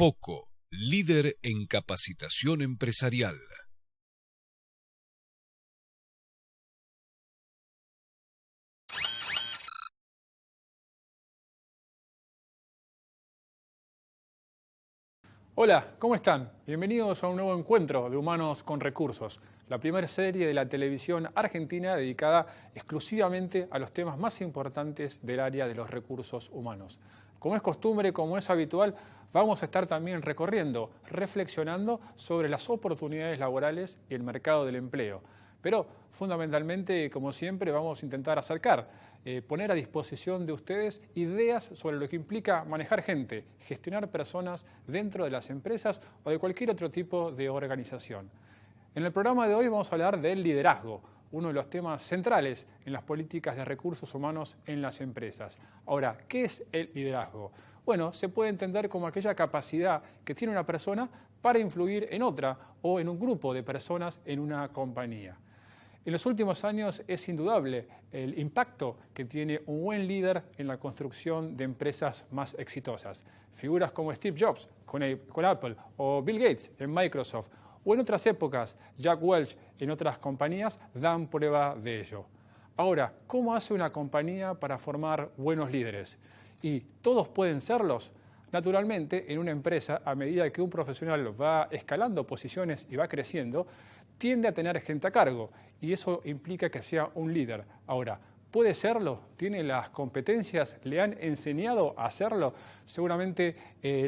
Foco, líder en capacitación empresarial. Hola, ¿cómo están? Bienvenidos a un nuevo encuentro de Humanos con Recursos, la primera serie de la televisión argentina dedicada exclusivamente a los temas más importantes del área de los recursos humanos. Como es costumbre, como es habitual, vamos a estar también recorriendo, reflexionando sobre las oportunidades laborales y el mercado del empleo. Pero fundamentalmente, como siempre, vamos a intentar acercar, poner a disposición de ustedes ideas sobre lo que implica manejar gente, gestionar personas dentro de las empresas o de cualquier otro tipo de organización. En el programa de hoy vamos a hablar del liderazgo, uno de los temas centrales en las políticas de recursos humanos en las empresas. Ahora, ¿qué es el liderazgo? Bueno, se puede entender como aquella capacidad que tiene una persona para influir en otra o en un grupo de personas en una compañía. En los últimos años es indudable el impacto que tiene un buen líder en la construcción de empresas más exitosas. Figuras como Steve Jobs con Apple o Bill Gates en Microsoft o en otras épocas Jack Welch en otras compañías dan prueba de ello. Ahora, ¿cómo hace una compañía para formar buenos líderes? ¿Y todos pueden serlos? Naturalmente, en una empresa, a medida que un profesional va escalando posiciones y va creciendo, tiende a tener gente a cargo y eso implica que sea un líder. Ahora, ¿puede serlo? ¿Tiene las competencias? ¿Le han enseñado a hacerlo? Seguramente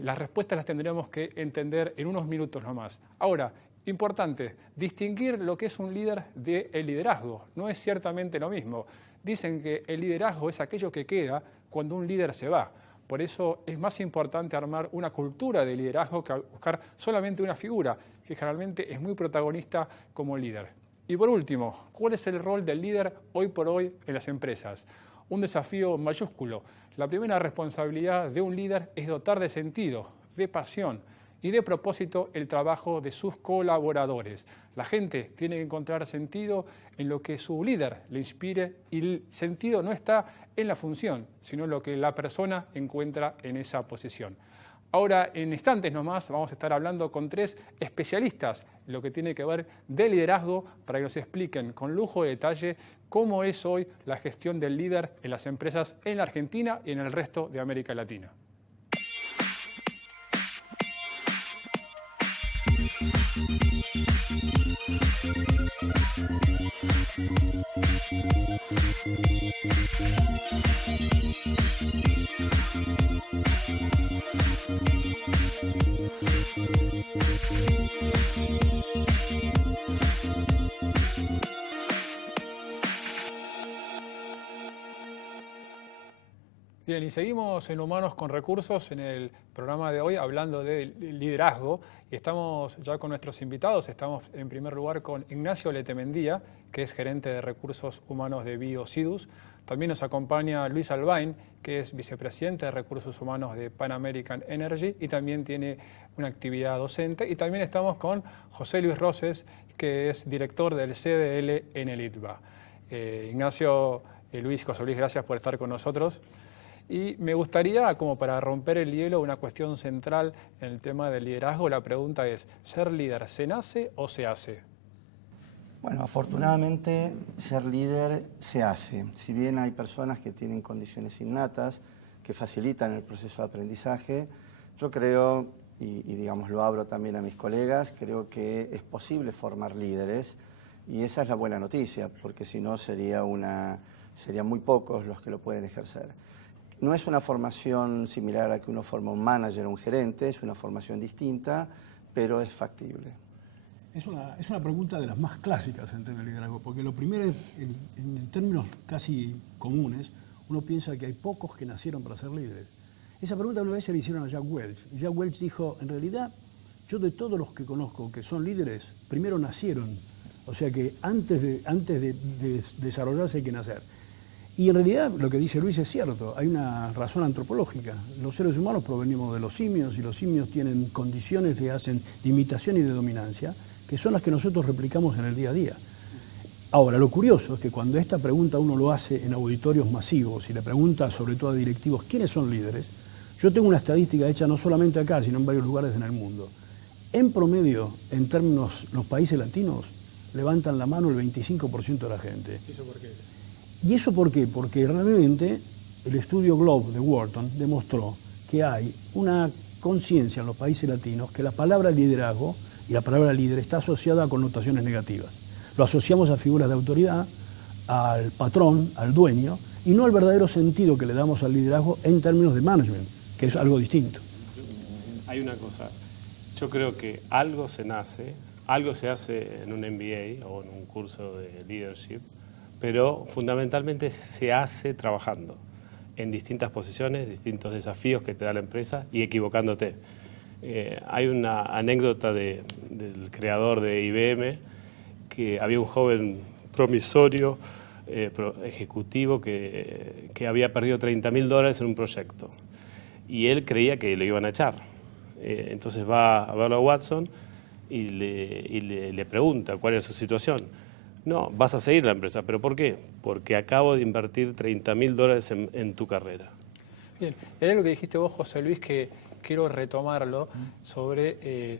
las respuestas las tendremos que entender en unos minutos nomás. Ahora, importante, distinguir lo que es un líder del liderazgo. No es ciertamente lo mismo. Dicen que el liderazgo es aquello que queda cuando un líder se va. Por eso es más importante armar una cultura de liderazgo que buscar solamente una figura que generalmente es muy protagonista como líder. Y por último, ¿cuál es el rol del líder hoy por hoy en las empresas? Un desafío mayúsculo. La primera responsabilidad de un líder es dotar de sentido, de pasión y de propósito el trabajo de sus colaboradores. La gente tiene que encontrar sentido en lo que su líder le inspire y el sentido no está en la función, sino en lo que la persona encuentra en esa posición. Ahora, en instantes nomás, vamos a estar hablando con tres especialistas en lo que tiene que ver de liderazgo para que nos expliquen con lujo de detalle cómo es hoy la gestión del líder en las empresas en la Argentina y en el resto de América Latina. Bien, y seguimos en Humanos con Recursos en el programa de hoy hablando de liderazgo y estamos ya con nuestros invitados. Estamos en primer lugar con Ignacio Letemendía, que es gerente de Recursos Humanos de Biocidus. También nos acompaña Luis Albain, que es vicepresidente de Recursos Humanos de Pan American Energy y también tiene una actividad docente. Y también estamos con José Luis Roses, que es director del CDL en el ITBA. Ignacio, Luis, José Luis, gracias por estar con nosotros. Y me gustaría, como para romper el hielo, una cuestión central en el tema del liderazgo. La pregunta es, ¿ser líder se nace o se hace? Bueno, afortunadamente ser líder se hace. Si bien hay personas que tienen condiciones innatas que facilitan el proceso de aprendizaje, yo creo, y digamos lo abro también a mis colegas, creo que es posible formar líderes y esa es la buena noticia, porque si no serían muy pocos los que lo pueden ejercer. No es una formación similar a la que uno forma un manager o un gerente, es una formación distinta, pero es factible. Es una pregunta de las más clásicas en términos de liderazgo, porque lo primero es, en términos casi comunes, uno piensa que hay pocos que nacieron para ser líderes. Esa pregunta una vez se le hicieron a Jack Welch. Jack Welch dijo, en realidad, yo de todos los que conozco que son líderes, primero nacieron. O sea que antes de desarrollarse hay que nacer. Y en realidad lo que dice Luis es cierto, hay una razón antropológica. Los seres humanos provenimos de los simios y los simios tienen condiciones que hacen de imitación y de dominancia, que son las que nosotros replicamos en el día a día. Ahora, lo curioso es que cuando esta pregunta uno lo hace en auditorios masivos y le pregunta sobre todo a directivos quiénes son líderes, Yo tengo una estadística hecha no solamente acá, sino en varios lugares en el mundo. En promedio, en términos, los países latinos levantan la mano el 25% de la gente. ¿Y eso por qué es? ¿Y eso por qué? Porque realmente el estudio Globe de Wharton demostró que hay una conciencia en los países latinos que la palabra liderazgo y la palabra líder está asociada a connotaciones negativas. Lo asociamos a figuras de autoridad, al patrón, al dueño, y no al verdadero sentido que le damos al liderazgo en términos de management, que es algo distinto. Hay una cosa, yo creo que algo se nace, algo se hace en un MBA o en un curso de leadership, pero fundamentalmente se hace trabajando en distintas posiciones, distintos desafíos que te da la empresa y equivocándote. Hay una anécdota del creador de IBM, que había un joven promisorio, ejecutivo, que había perdido $30.000 en un proyecto. Y él creía que lo iban a echar. Entonces va a verlo a Watson y le pregunta cuál es su situación. No, vas a seguir la empresa. ¿Pero por qué? Porque acabo de invertir $30.000 en tu carrera. Bien, es lo que dijiste vos, José Luis, que quiero retomarlo sobre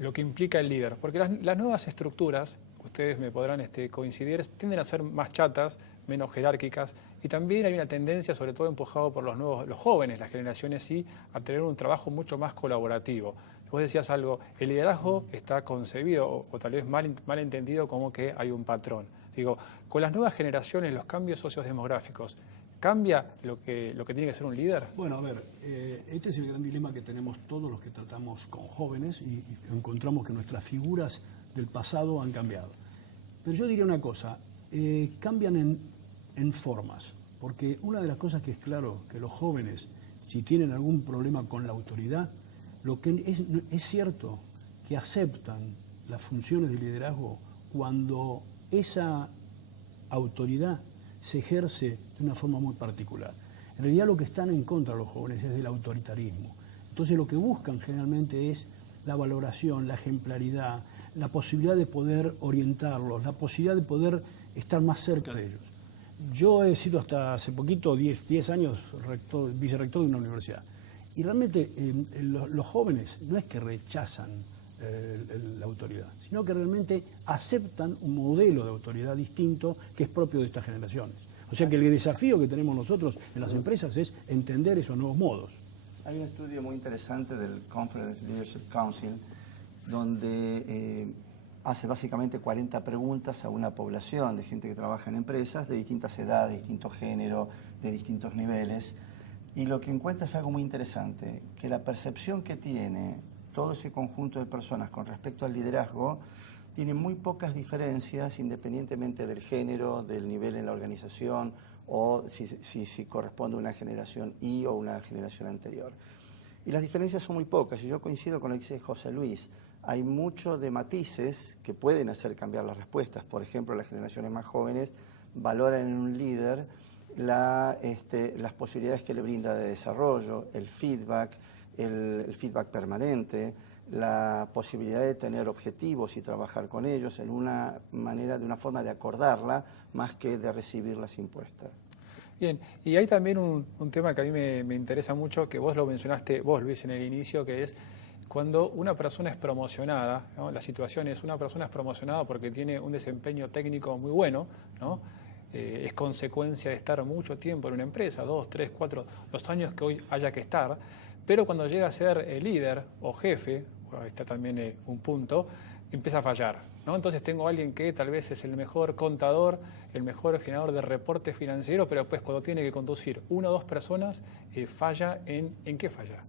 lo que implica el líder. Porque las nuevas estructuras, ustedes me podrán coincidir, tienden a ser más chatas, menos jerárquicas, y también hay una tendencia, sobre todo empujado por los jóvenes, las generaciones sí, a tener un trabajo mucho más colaborativo. Vos decías algo, el liderazgo está concebido, o tal vez mal entendido, como que hay un patrón. Digo, con las nuevas generaciones, los cambios sociodemográficos, ¿cambia lo que tiene que ser un líder? Bueno, a ver, este es el gran dilema que tenemos todos los que tratamos con jóvenes y encontramos que nuestras figuras del pasado han cambiado. Pero yo diría una cosa, cambian en formas, porque una de las cosas que es claro, que los jóvenes, si tienen algún problema con la autoridad, lo que es cierto que aceptan las funciones de liderazgo cuando esa autoridad se ejerce de una forma muy particular. En realidad lo que están en contra los jóvenes es del autoritarismo. Entonces lo que buscan generalmente es la valoración, la ejemplaridad, la posibilidad de poder orientarlos, la posibilidad de poder estar más cerca de ellos. Yo he sido hasta hace poquito, 10 años, vicerrector de una universidad. Y realmente los jóvenes no es que rechazan la autoridad, sino que realmente aceptan un modelo de autoridad distinto que es propio de estas generaciones. O sea que el desafío que tenemos nosotros en las empresas es entender esos nuevos modos. Hay un estudio muy interesante del Conference Leadership Council donde hace básicamente 40 preguntas a una población de gente que trabaja en empresas de distintas edades, distintos géneros, de distintos niveles. Y lo que encuentra es algo muy interesante, que la percepción que tiene todo ese conjunto de personas con respecto al liderazgo tiene muy pocas diferencias independientemente del género, del nivel en la organización o si corresponde a una generación Y o una generación anterior. Y las diferencias son muy pocas, y yo coincido con lo que dice José Luis. Hay mucho de matices que pueden hacer cambiar las respuestas. Por ejemplo, las generaciones más jóvenes valoran en un líder las posibilidades que le brinda de desarrollo, el feedback permanente, la posibilidad de tener objetivos y trabajar con ellos de una forma de acordarla más que de recibirlas impuestas. Bien, y hay también un tema que a mí me interesa mucho, que vos lo mencionaste, vos Luis, en el inicio, que es cuando una persona es promocionada, ¿no? La situación es, una persona es promocionada porque tiene un desempeño técnico muy bueno, ¿no? Es consecuencia de estar mucho tiempo en una empresa, 2, 3, 4, los años que hoy haya que estar, pero cuando llega a ser líder o jefe, ahí está también un punto, empieza a fallar, ¿no? Entonces tengo a alguien que tal vez es el mejor contador, el mejor generador de reportes financieros, pero pues cuando tiene que conducir 1 o 2 personas, falla ¿en qué falla?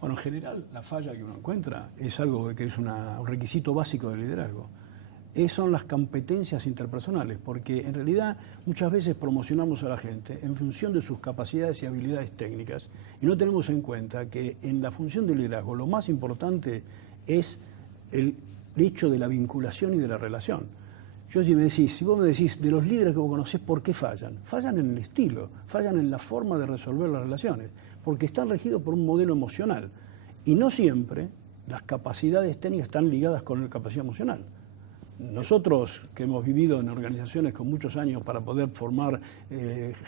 Bueno, en general la falla que uno encuentra es algo que es un requisito básico del liderazgo. Son las competencias interpersonales, porque en realidad muchas veces promocionamos a la gente en función de sus capacidades y habilidades técnicas y no tenemos en cuenta que en la función del liderazgo lo más importante es el hecho de la vinculación y de la relación. Si vos me decís de los líderes que vos conocés, ¿por qué fallan? Fallan en el estilo, fallan en la forma de resolver las relaciones, porque están regidos por un modelo emocional y no siempre las capacidades técnicas están ligadas con la capacidad emocional. Nosotros que hemos vivido en organizaciones con muchos años para poder formar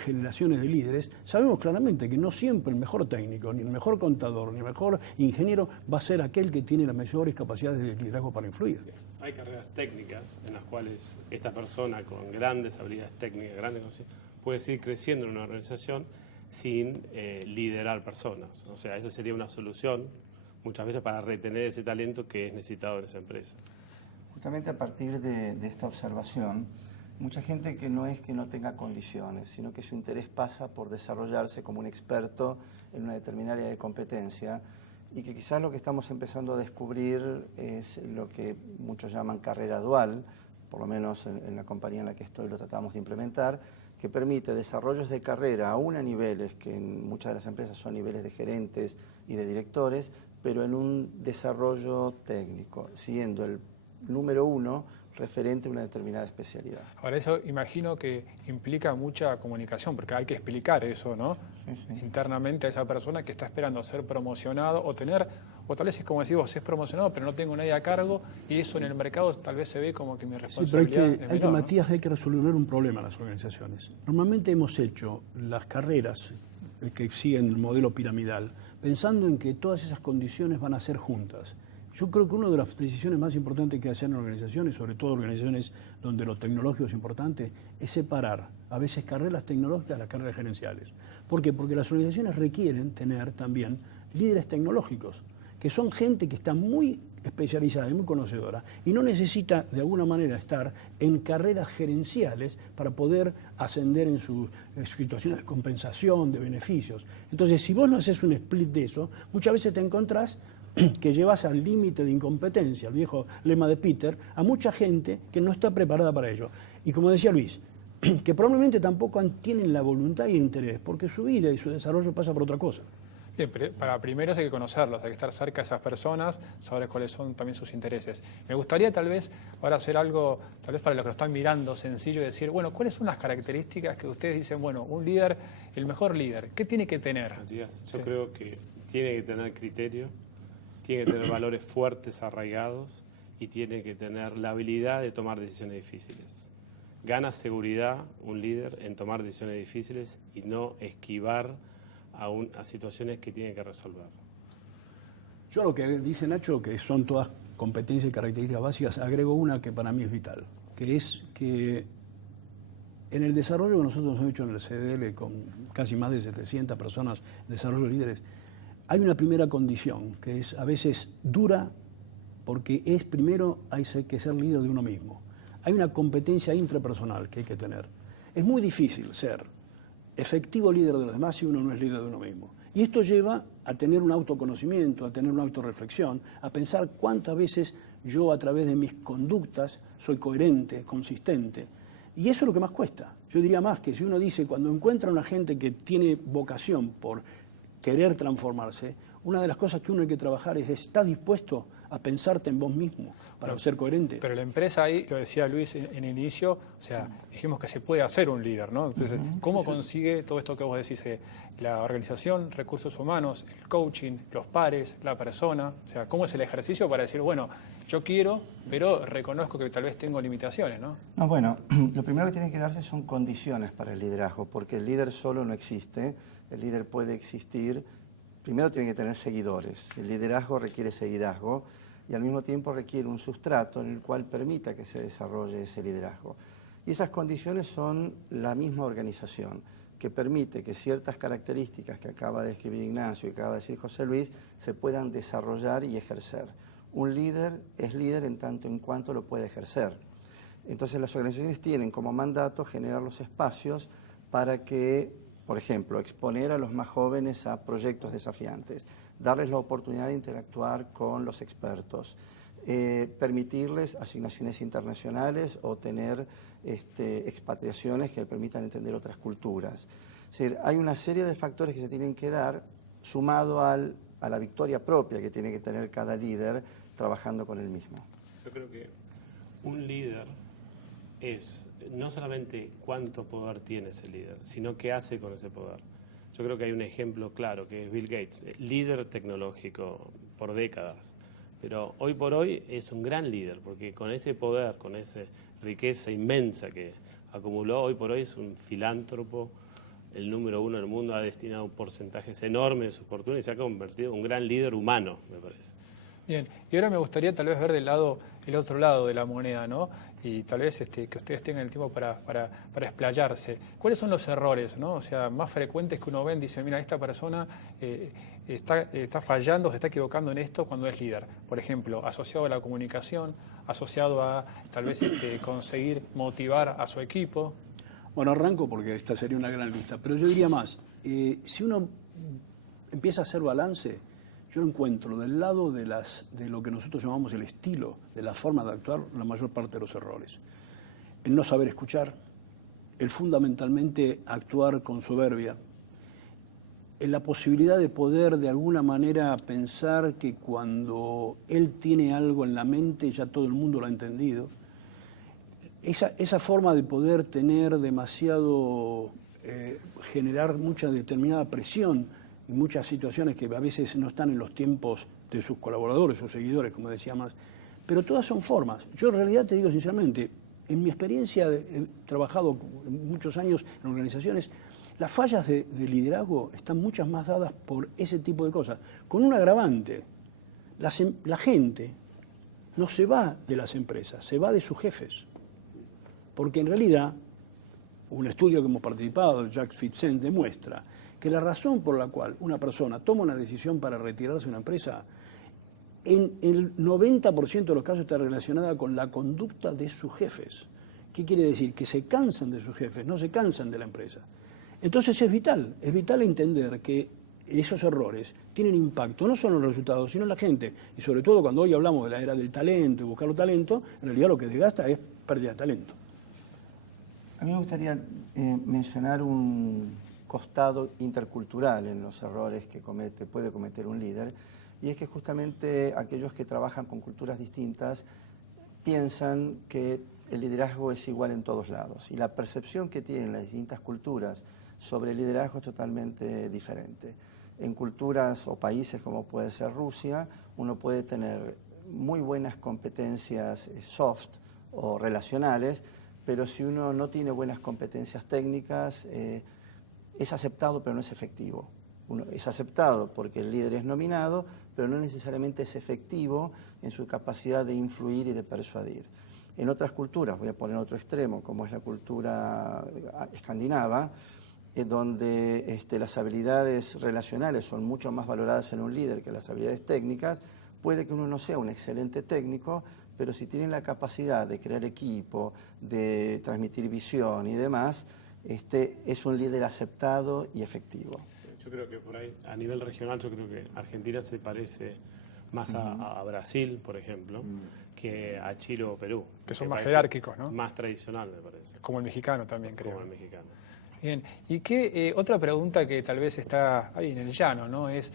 generaciones de líderes, sabemos claramente que no siempre el mejor técnico, ni el mejor contador, ni el mejor ingeniero va a ser aquel que tiene las mejores capacidades de liderazgo para influir. Sí. Hay carreras técnicas en las cuales esta persona con grandes habilidades técnicas, grandes conocimientos, puede seguir creciendo en una organización sin liderar personas. O sea, esa sería una solución muchas veces para retener ese talento que es necesitado en esa empresa. Justamente a partir de esta observación, mucha gente que no es que no tenga condiciones, sino que su interés pasa por desarrollarse como un experto en una determinada área de competencia y que quizás lo que estamos empezando a descubrir es lo que muchos llaman carrera dual, por lo menos en la compañía en la que estoy lo tratamos de implementar, que permite desarrollos de carrera aún a niveles que en muchas de las empresas son niveles de gerentes y de directores, pero en un desarrollo técnico, siendo el número uno referente a una determinada especialidad. Ahora, eso imagino que implica mucha comunicación, porque hay que explicar eso, ¿no? Sí, sí. Internamente a esa persona que está esperando ser promocionado o tener, o tal vez es como decís vos, es promocionado, pero no tengo nadie a cargo, y eso en el mercado tal vez se ve como que mi responsabilidad es menor, ¿no? Matías, hay que resolver un problema en las organizaciones. Normalmente hemos hecho las carreras que siguen el modelo piramidal, pensando en que todas esas condiciones van a ser juntas. Yo creo que una de las decisiones más importantes que hacer en organizaciones, sobre todo organizaciones donde lo tecnológico es importante, es separar a veces carreras tecnológicas de las carreras gerenciales. ¿Por qué? Porque las organizaciones requieren tener también líderes tecnológicos, que son gente que está muy especializada y muy conocedora y no necesita de alguna manera estar en carreras gerenciales para poder ascender en sus situaciones de compensación, de beneficios. Entonces, si vos no haces un split de eso, muchas veces te encontrás que llevas al límite de incompetencia, el viejo lema de Peter, a mucha gente que no está preparada para ello. Y como decía Luis, que probablemente tampoco tienen la voluntad y el interés, porque su vida y su desarrollo pasa por otra cosa. Bien, pero para primero hay que conocerlos, hay que estar cerca de esas personas, saber cuáles son también sus intereses. Me gustaría tal vez ahora hacer algo, tal vez para los que lo están mirando, sencillo, y decir, bueno, ¿cuáles son las características que ustedes dicen, bueno, un líder, el mejor líder, ¿qué tiene que tener? Matías, yo creo que tiene que tener criterio, tiene que tener valores fuertes, arraigados, y tiene que tener la habilidad de tomar decisiones difíciles. Gana seguridad un líder en tomar decisiones difíciles y no esquivar a situaciones que tiene que resolver. Yo lo que dice Nacho, que son todas competencias y características básicas, agrego una que para mí es vital, que es que en el desarrollo que nosotros hemos hecho en el CDL con casi más de 700 personas, desarrollo de líderes, hay una primera condición que es a veces dura porque es primero hay que ser líder de uno mismo. Hay una competencia intrapersonal que hay que tener. Es muy difícil ser efectivo líder de los demás si uno no es líder de uno mismo. Y esto lleva a tener un autoconocimiento, a tener una autorreflexión, a pensar cuántas veces yo a través de mis conductas soy coherente, consistente. Y eso es lo que más cuesta. Yo diría más que si uno dice, cuando encuentra una gente que tiene vocación por querer transformarse, una de las cosas que uno hay que trabajar es, ¿estás dispuesto a pensarte en vos mismo para ser coherente? Pero la empresa ahí, lo decía Luis en el inicio, o sea, dijimos que se puede hacer un líder, ¿no? Entonces, ¿cómo consigue todo esto que vos decís, la organización, recursos humanos, el coaching, los pares, la persona? O sea, ¿cómo es el ejercicio para decir, bueno, yo quiero, pero reconozco que tal vez tengo limitaciones, ¿no? No, bueno, lo primero que tiene que darse son condiciones para el liderazgo, porque el líder solo no existe, el líder puede existir. Primero tiene que tener seguidores. El liderazgo requiere seguidazgo y al mismo tiempo requiere un sustrato en el cual permita que se desarrolle ese liderazgo. Y esas condiciones son la misma organización, que permite que ciertas características que acaba de describir Ignacio y que acaba de decir José Luis se puedan desarrollar y ejercer. Un líder es líder en tanto en cuanto lo puede ejercer. Entonces las organizaciones tienen como mandato generar los espacios para que, por ejemplo, exponer a los más jóvenes a proyectos desafiantes, darles la oportunidad de interactuar con los expertos, permitirles asignaciones internacionales o tener expatriaciones que les permitan entender otras culturas. Es decir, hay una serie de factores que se tienen que dar sumado a la victoria propia que tiene que tener cada líder trabajando con él mismo. Yo creo que un líder es no solamente cuánto poder tiene ese líder, sino qué hace con ese poder. Yo creo que hay un ejemplo claro, que es Bill Gates, líder tecnológico por décadas, pero hoy por hoy es un gran líder, porque con ese poder, con esa riqueza inmensa que acumuló, hoy por hoy es un filántropo, el número 1 del mundo, ha destinado porcentajes enormes de su fortuna y se ha convertido en un gran líder humano, me parece. Bien, y ahora me gustaría tal vez ver el otro lado de la moneda, ¿no? Y tal vez que ustedes tengan el tiempo para explayarse. ¿Cuáles son los errores, ¿no? O sea, más frecuentes que uno ve y dice, mira, esta persona está fallando, se está equivocando en esto cuando es líder? Por ejemplo, asociado a la comunicación, asociado a tal vez conseguir motivar a su equipo. Bueno, arranco porque esta sería una gran lista, pero yo diría más, si uno empieza a hacer balance, yo encuentro del lado de lo que nosotros llamamos el estilo, de la forma de actuar, la mayor parte de los errores. El no saber escuchar, el fundamentalmente actuar con soberbia, en la posibilidad de poder de alguna manera pensar que cuando él tiene algo en la mente ya todo el mundo lo ha entendido. Esa forma de poder tener demasiado, generar mucha determinada presión en muchas situaciones que a veces no están en los tiempos de sus colaboradores o seguidores, como decía más, pero todas son formas. Yo en realidad te digo sinceramente, en mi experiencia he trabajado muchos años en organizaciones, las fallas de liderazgo están muchas más dadas por ese tipo de cosas, con un agravante. La gente no se va de las empresas, se va de sus jefes. Porque en realidad, un estudio que hemos participado, Jacques Fitzen, demuestra que la razón por la cual una persona toma una decisión para retirarse de una empresa, en el 90% de los casos está relacionada con la conducta de sus jefes. ¿Qué quiere decir? Que se cansan de sus jefes, no se cansan de la empresa. Entonces es vital entender que esos errores tienen impacto, no solo en los resultados, sino en la gente. Y sobre todo cuando hoy hablamos de la era del talento y buscar los talentos, en realidad lo que desgasta es pérdida de talento. A mí me gustaría mencionar un costado intercultural en los errores que puede cometer un líder, y es que justamente aquellos que trabajan con culturas distintas piensan que el liderazgo es igual en todos lados, y la percepción que tienen las distintas culturas sobre el liderazgo es totalmente diferente. En culturas o países como puede ser Rusia, uno puede tener muy buenas competencias soft o relacionales, pero si uno no tiene buenas competencias técnicas, es aceptado pero no es efectivo. Es aceptado porque el líder es nominado, pero no necesariamente es efectivo en su capacidad de influir y de persuadir. En otras culturas, voy a poner otro extremo, como es la cultura escandinava, donde las habilidades relacionales son mucho más valoradas en un líder que las habilidades técnicas, puede que uno no sea un excelente técnico, pero si tiene la capacidad de crear equipo, de transmitir visión y demás, es un líder aceptado y efectivo. Yo creo que por ahí, a nivel regional, yo creo que Argentina se parece más a Brasil, por ejemplo, que a Chile o Perú. Que son más jerárquicos, ¿no? Más tradicional, me parece. Como el mexicano también, creo. Como el mexicano. Bien, y otra pregunta que tal vez está ahí en el llano, ¿no? Es,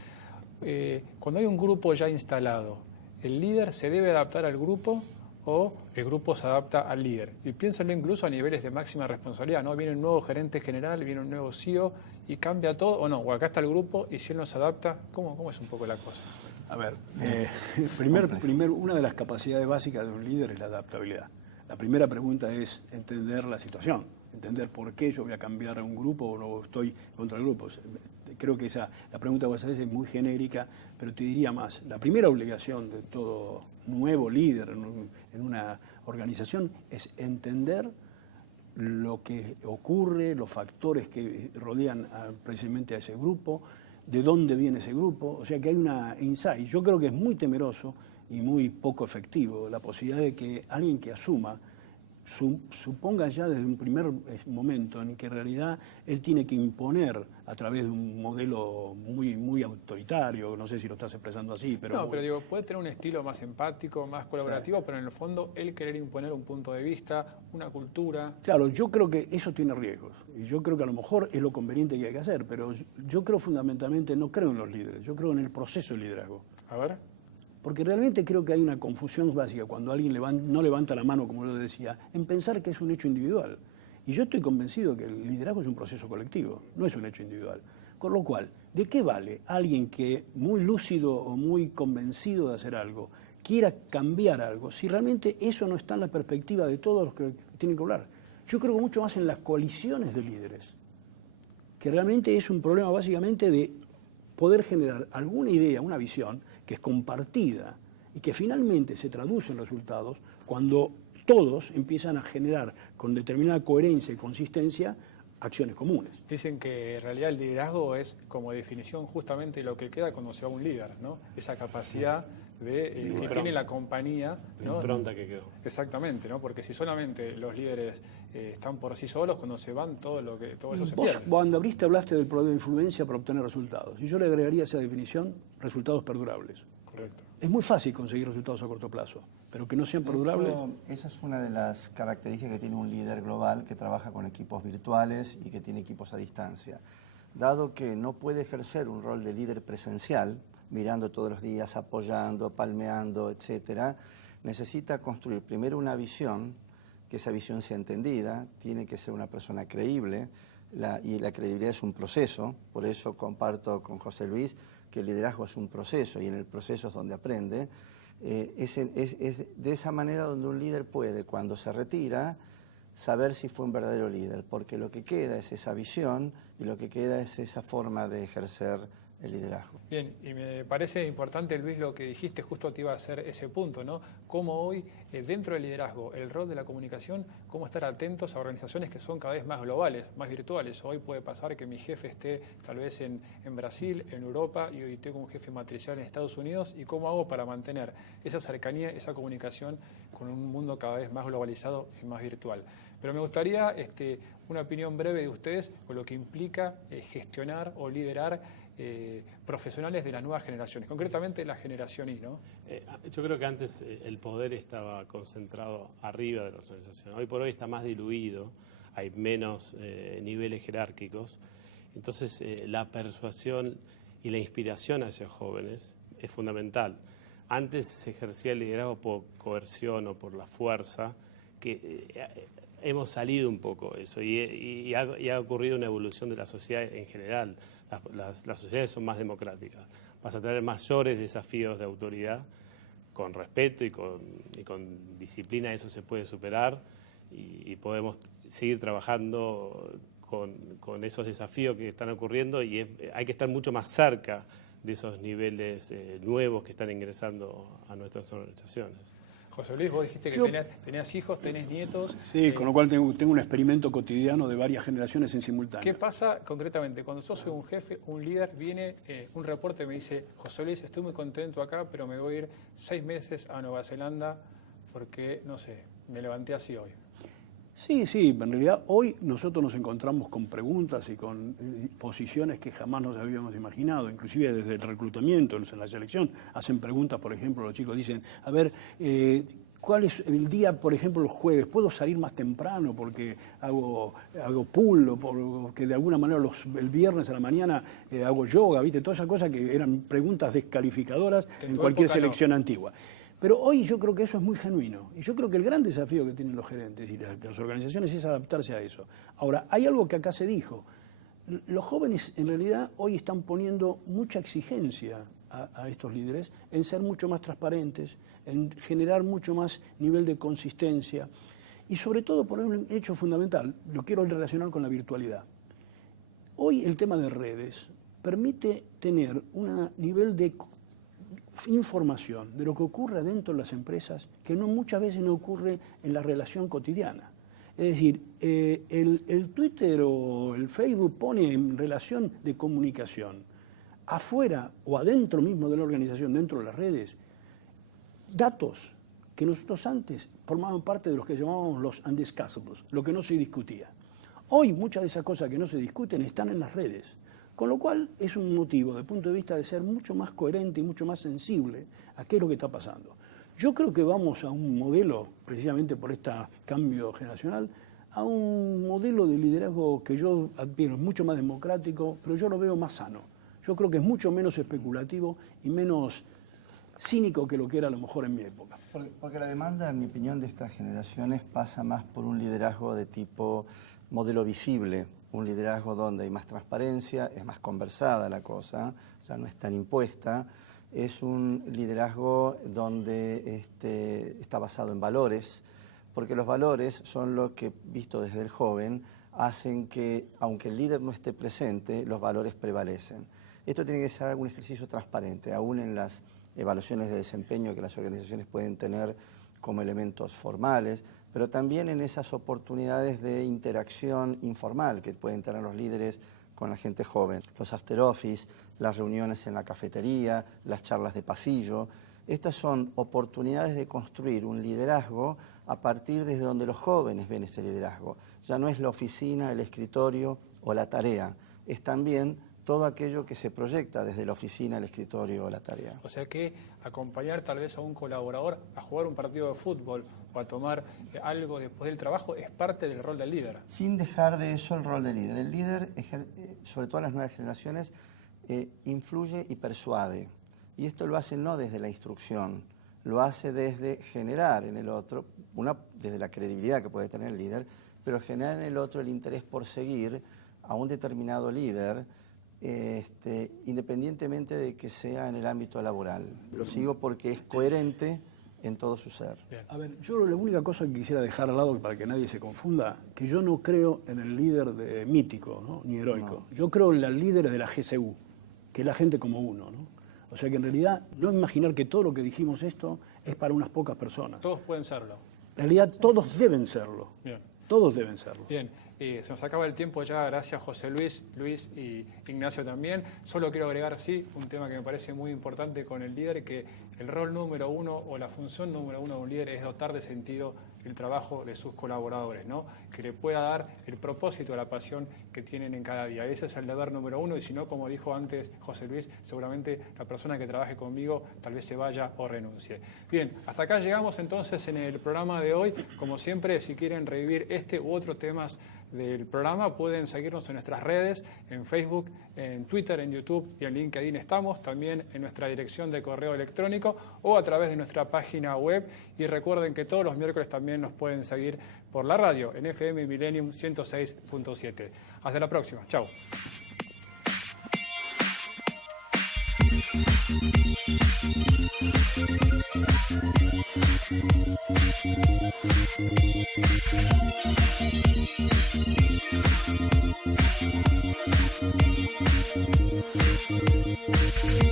cuando hay un grupo ya instalado, ¿el líder se debe adaptar al grupo o el grupo se adapta al líder? Y piénsenlo incluso a niveles de máxima responsabilidad, ¿no? Viene un nuevo gerente general, viene un nuevo CEO y cambia todo, o no, o acá está el grupo y si él no se adapta, ¿cómo es un poco la cosa? A ver, una de las capacidades básicas de un líder es la adaptabilidad. La primera pregunta es entender la situación, entender por qué yo voy a cambiar a un grupo o no estoy contra el grupo. Creo que la pregunta que vos haces es muy genérica, pero te diría más. La primera obligación de todo nuevo líder en una organización es entender lo que ocurre, los factores que rodean precisamente a ese grupo, de dónde viene ese grupo, o sea que hay una insight. Yo creo que es muy temeroso y muy poco efectivo la posibilidad de que alguien que asuma suponga ya desde un primer momento en que en realidad él tiene que imponer a través de un modelo muy autoritario, no sé si lo estás expresando así, pero... No, pero digo, puede tener un estilo más empático, más colaborativo, claro, pero en el fondo él querer imponer un punto de vista, una cultura... Claro, yo creo que eso tiene riesgos, y yo creo que a lo mejor es lo conveniente que hay que hacer, pero yo creo fundamentalmente, no creo en los líderes, yo creo en el proceso de liderazgo. A ver... Porque realmente creo que hay una confusión básica cuando alguien no levanta la mano, como yo decía, en pensar que es un hecho individual. Y yo estoy convencido que el liderazgo es un proceso colectivo, no es un hecho individual. Con lo cual, ¿de qué vale alguien que muy lúcido o muy convencido de hacer algo, quiera cambiar algo, si realmente eso no está en la perspectiva de todos los que tienen que hablar. Yo creo mucho más en las coaliciones de líderes, que realmente es un problema básicamente de poder generar alguna idea, una visión que es compartida y que finalmente se traduce en resultados cuando todos empiezan a generar con determinada coherencia y consistencia acciones comunes. Dicen que en realidad el liderazgo es como definición justamente lo que queda cuando se va un líder, ¿no? Esa capacidad de que tiene la compañía, ¿no? La impronta que quedó. Exactamente, ¿no? Porque si solamente los líderes están por sí solos, cuando se van todo eso se pierde. Cuando hablaste del poder de influencia para obtener resultados, y yo le agregaría a esa definición resultados perdurables. Correcto. Es muy fácil conseguir resultados a corto plazo, pero que no sean perdurables. Esa es una de las características que tiene un líder global que trabaja con equipos virtuales y que tiene equipos a distancia. Dado que no puede ejercer un rol de líder presencial, mirando todos los días, apoyando, palmeando, etcétera, necesita construir primero una visión, que esa visión sea entendida, tiene que ser una persona creíble, y la credibilidad es un proceso, por eso comparto con José Luis que el liderazgo es un proceso y en el proceso es donde aprende. Es de esa manera donde un líder puede, cuando se retira, saber si fue un verdadero líder, porque lo que queda es esa visión y lo que queda es esa forma de ejercer el liderazgo. Bien, y me parece importante, Luis, lo que dijiste, justo te iba a hacer ese punto, ¿no? Cómo hoy, dentro del liderazgo, el rol de la comunicación, cómo estar atentos a organizaciones que son cada vez más globales, más virtuales. Hoy puede pasar que mi jefe esté tal vez en Brasil, en Europa, y hoy tengo un jefe matricial en Estados Unidos, y cómo hago para mantener esa cercanía, esa comunicación con un mundo cada vez más globalizado y más virtual. Pero me gustaría una opinión breve de ustedes con lo que implica gestionar o liderar profesionales de las nuevas generaciones, concretamente la generación Y, ¿no? Yo creo que antes el poder estaba concentrado arriba de la organización. Hoy por hoy está más diluido, hay menos niveles jerárquicos. Entonces la persuasión y la inspiración hacia jóvenes es fundamental. Antes se ejercía el liderazgo por coerción o por la fuerza, que hemos salido un poco de eso y ha ocurrido una evolución de la sociedad en general. Las sociedades son más democráticas. Vas a tener mayores desafíos de autoridad, con respeto y con disciplina eso se puede superar y podemos seguir trabajando con esos desafíos que están ocurriendo y hay que estar mucho más cerca de esos niveles nuevos que están ingresando a nuestras organizaciones. José Luis, vos dijiste que tenías hijos, tenés nietos. Sí, con lo cual tengo un experimento cotidiano de varias generaciones en simultáneo. ¿Qué pasa concretamente? Cuando sos un jefe, un líder, viene un reporte y me dice, José Luis, estoy muy contento acá, pero me voy a ir 6 meses a Nueva Zelanda porque, no sé, me levanté así hoy. Sí, en realidad hoy nosotros nos encontramos con preguntas y con posiciones que jamás nos habíamos imaginado, inclusive desde el reclutamiento, en la selección, hacen preguntas, por ejemplo, los chicos dicen, a ver, ¿cuál es el día, por ejemplo, los jueves? ¿Puedo salir más temprano porque hago pool o porque de alguna manera el viernes a la mañana hago yoga? ¿Viste? Todas esas cosas que eran preguntas descalificadoras en cualquier selección antigua. Pero hoy yo creo que eso es muy genuino. Y yo creo que el gran desafío que tienen los gerentes y las organizaciones es adaptarse a eso. Ahora, hay algo que acá se dijo. Los jóvenes en realidad hoy están poniendo mucha exigencia a estos líderes en ser mucho más transparentes, en generar mucho más nivel de consistencia y sobre todo por un hecho fundamental, lo quiero relacionar con la virtualidad. Hoy el tema de redes permite tener un nivel de información de lo que ocurre dentro de las empresas que muchas veces no ocurre en la relación cotidiana. Es decir, el Twitter o el Facebook pone en relación de comunicación afuera o adentro mismo de la organización, dentro de las redes, datos que nosotros antes formaban parte de los que llamábamos los undiscussables, lo que no se discutía. Hoy muchas de esas cosas que no se discuten están en las redes. Con lo cual es un motivo, de punto de vista de ser mucho más coherente y mucho más sensible a qué es lo que está pasando. Yo creo que vamos a un modelo, precisamente por este cambio generacional, a un modelo de liderazgo que yo admiro, mucho más democrático, pero yo lo veo más sano. Yo creo que es mucho menos especulativo y menos cínico que lo que era a lo mejor en mi época. Porque la demanda, en mi opinión, de estas generaciones pasa más por un liderazgo de tipo modelo visible, un liderazgo donde hay más transparencia, es más conversada la cosa, ya no es tan impuesta, es un liderazgo donde está basado en valores, porque los valores son lo que, visto desde el joven, hacen que, aunque el líder no esté presente, los valores prevalecen. Esto tiene que ser un ejercicio transparente, aún en las evaluaciones de desempeño que las organizaciones pueden tener como elementos formales, pero también en esas oportunidades de interacción informal que pueden tener los líderes con la gente joven. Los after office, las reuniones en la cafetería, las charlas de pasillo. Estas son oportunidades de construir un liderazgo a partir desde donde los jóvenes ven ese liderazgo. Ya no es la oficina, el escritorio o la tarea, es también todo aquello que se proyecta desde la oficina, el escritorio o la tarea. O sea que acompañar tal vez a un colaborador a jugar un partido de fútbol o a tomar algo después del trabajo es parte del rol del líder. Sin dejar de eso el rol del líder. El líder, sobre todo en las nuevas generaciones, influye y persuade. Y esto lo hace no desde la instrucción, lo hace desde generar en el otro, desde la credibilidad que puede tener el líder, pero generar en el otro el interés por seguir a un determinado líder, independientemente de que sea en el ámbito laboral. Lo sigo porque es coherente en todo su ser. Bien. A ver, yo la única cosa que quisiera dejar al lado para que nadie se confunda, que yo no creo en el líder mítico, ¿no? Ni heroico. No. Yo creo en los líderes de la GCU, que es la gente como uno, ¿no? O sea que en realidad no imaginar que todo lo que dijimos esto es para unas pocas personas. Todos pueden serlo. En realidad todos deben serlo. Bien. Todos deben serlo. Bien, se nos acaba el tiempo ya, gracias José Luis, Luis y Ignacio también. Solo quiero agregar, sí, un tema que me parece muy importante con el líder, que el rol número uno o la función número uno de un líder es dotar de sentido el trabajo de sus colaboradores, ¿no? Que le pueda dar el propósito, la pasión que tienen en cada día. Ese es el deber número uno y si no, como dijo antes José Luis, seguramente la persona que trabaje conmigo tal vez se vaya o renuncie. Bien, hasta acá llegamos entonces en el programa de hoy. Como siempre, si quieren revivir este u otros temas del programa, pueden seguirnos en nuestras redes, en Facebook, en Twitter, en YouTube y en LinkedIn estamos, también en nuestra dirección de correo electrónico o a través de nuestra página web. Y recuerden que todos los miércoles también nos pueden seguir por la radio en FM Millennium 106.7. Hasta la próxima. Chao. Thank you.